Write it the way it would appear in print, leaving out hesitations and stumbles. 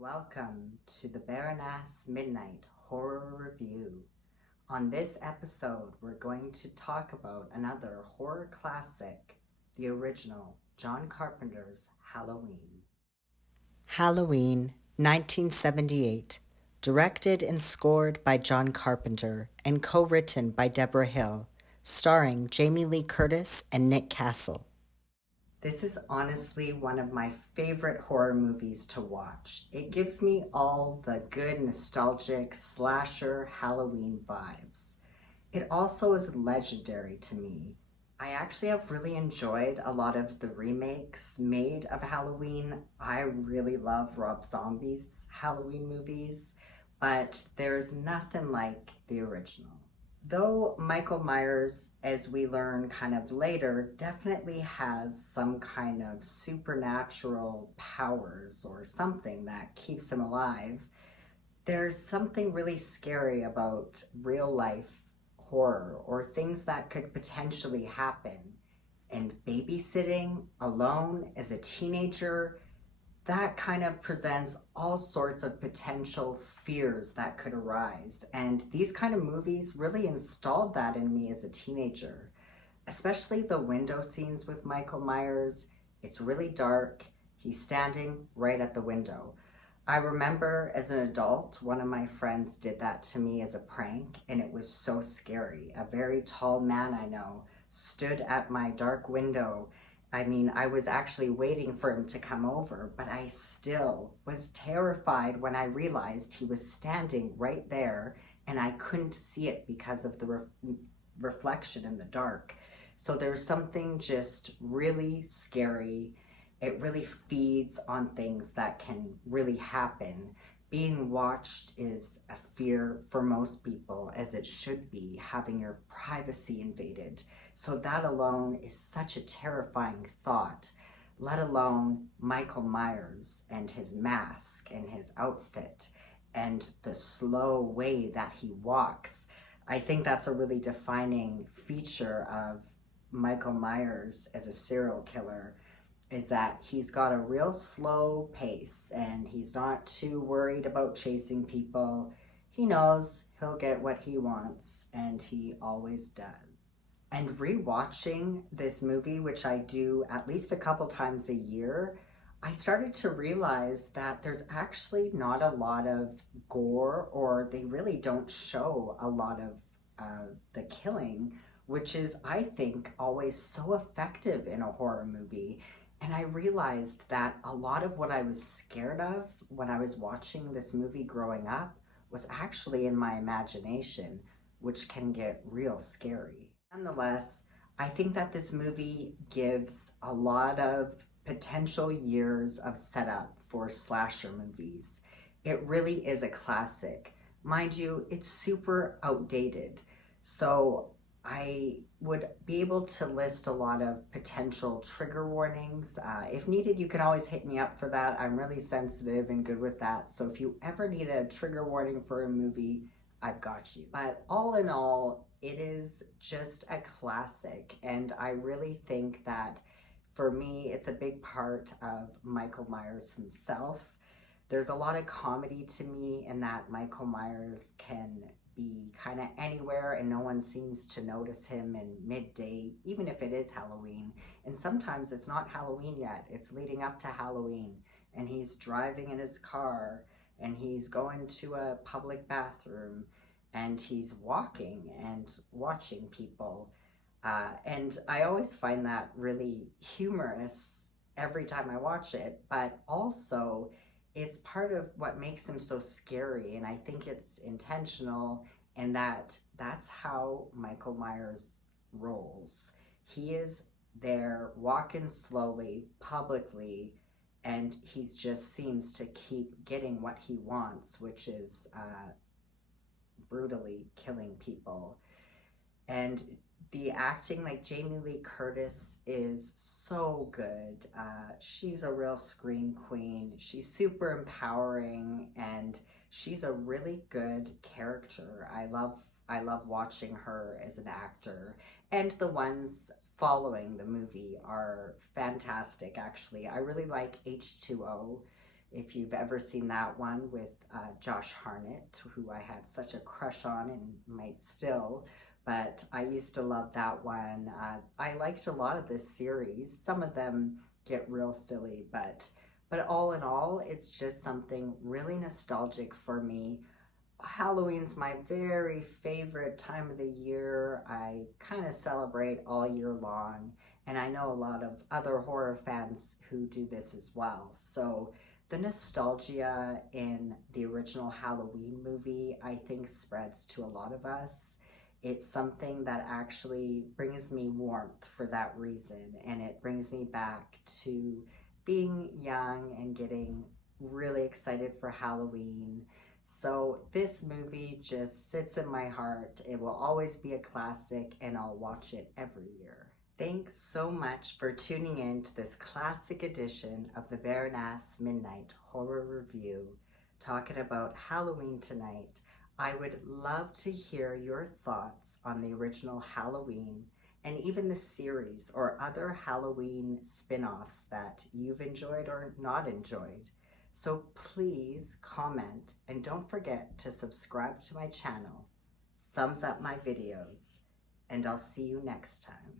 Welcome to the Baronass Midnight Horror Review. On this episode, we're going to talk about another horror classic, the original John Carpenter's Halloween. Halloween, 1978, directed and scored by John Carpenter and co-written by Deborah Hill, starring Jamie Lee Curtis and Nick Castle. This is honestly one of my favorite horror movies to watch. It gives me all the good nostalgic slasher Halloween vibes. It also is legendary to me. I actually have really enjoyed a lot of the remakes made of Halloween. I really love Rob Zombie's Halloween movies, but there's nothing like the original. Though Michael Myers, as we learn kind of later, definitely has some kind of supernatural powers or something that keeps him alive, there's something really scary about real life horror or things that could potentially happen. And babysitting alone as a teenager, that kind of presents all sorts of potential fears that could arise. And these kind of movies really installed that in me as a teenager, especially the window scenes with Michael Myers. It's really dark. He's standing right at the window. I remember as an adult, one of my friends did that to me as a prank, and it was so scary. A very tall man I know stood at my dark window. I was actually waiting for him to come over, but I still was terrified when I realized he was standing right there and I couldn't see it because of the reflection in the dark. So there's something just really scary. It really feeds on things that can really happen. Being watched is a fear for most people, as it should be, having your privacy invaded. So that alone is such a terrifying thought, let alone Michael Myers and his mask and his outfit and the slow way that he walks. I think that's a really defining feature of Michael Myers as a serial killer, is that he's got a real slow pace and he's not too worried about chasing people. He knows he'll get what he wants, and he always does. And rewatching this movie, which I do at least a couple times a year, I started to realize that there's actually not a lot of gore, or they really don't show a lot of the killing, which is, I think, always so effective in a horror movie. And I realized that a lot of what I was scared of when I was watching this movie growing up was actually in my imagination, which can get real scary. Nonetheless, I think that this movie gives a lot of potential years of setup for slasher movies. It really is a classic. Mind you, it's super outdated. So I would be able to list a lot of potential trigger warnings. If needed, you can always hit me up for that. I'm really sensitive and good with that. So if you ever need a trigger warning for a movie, I've got you. But all in all, it is just a classic. And I really think that for me, it's a big part of Michael Myers himself. There's a lot of comedy to me in that Michael Myers can be kind of anywhere and no one seems to notice him in midday, even if it is Halloween. And sometimes it's not Halloween yet, it's leading up to Halloween, and he's driving in his car and he's going to a public bathroom and he's walking and watching people. And I always find that really humorous every time I watch it, but also it's part of what makes him so scary, and I think it's intentional, and that's how Michael Myers rolls. He is there walking slowly, publicly, and he just seems to keep getting what he wants, which is brutally killing people. And the acting, like Jamie Lee Curtis is so good. She's a real scream queen. She's super empowering, and she's a really good character. I love watching her as an actor. And the ones following the movie are fantastic, actually. I really like H2O. If you've ever seen that one with Josh Hartnett, who I had such a crush on and might still, but I used to love that one. I liked a lot of this series. Some of them get real silly, but all in all, it's just something really nostalgic for me. Halloween's my very favorite time of the year. I kind of celebrate all year long, and I know a lot of other horror fans who do this as well. So the nostalgia in the original Halloween movie, I think, spreads to a lot of us. It's something that actually brings me warmth for that reason, and it brings me back to being young and getting really excited for Halloween. So this movie just sits in my heart. It will always be a classic, and I'll watch it every year. Thanks so much for tuning in to this classic edition of the Baronass Midnight Horror Review, talking about Halloween tonight. I would love to hear your thoughts on the original Halloween and even the series or other Halloween spin-offs that you've enjoyed or not enjoyed. So please comment, and don't forget to subscribe to my channel, thumbs up my videos, and I'll see you next time.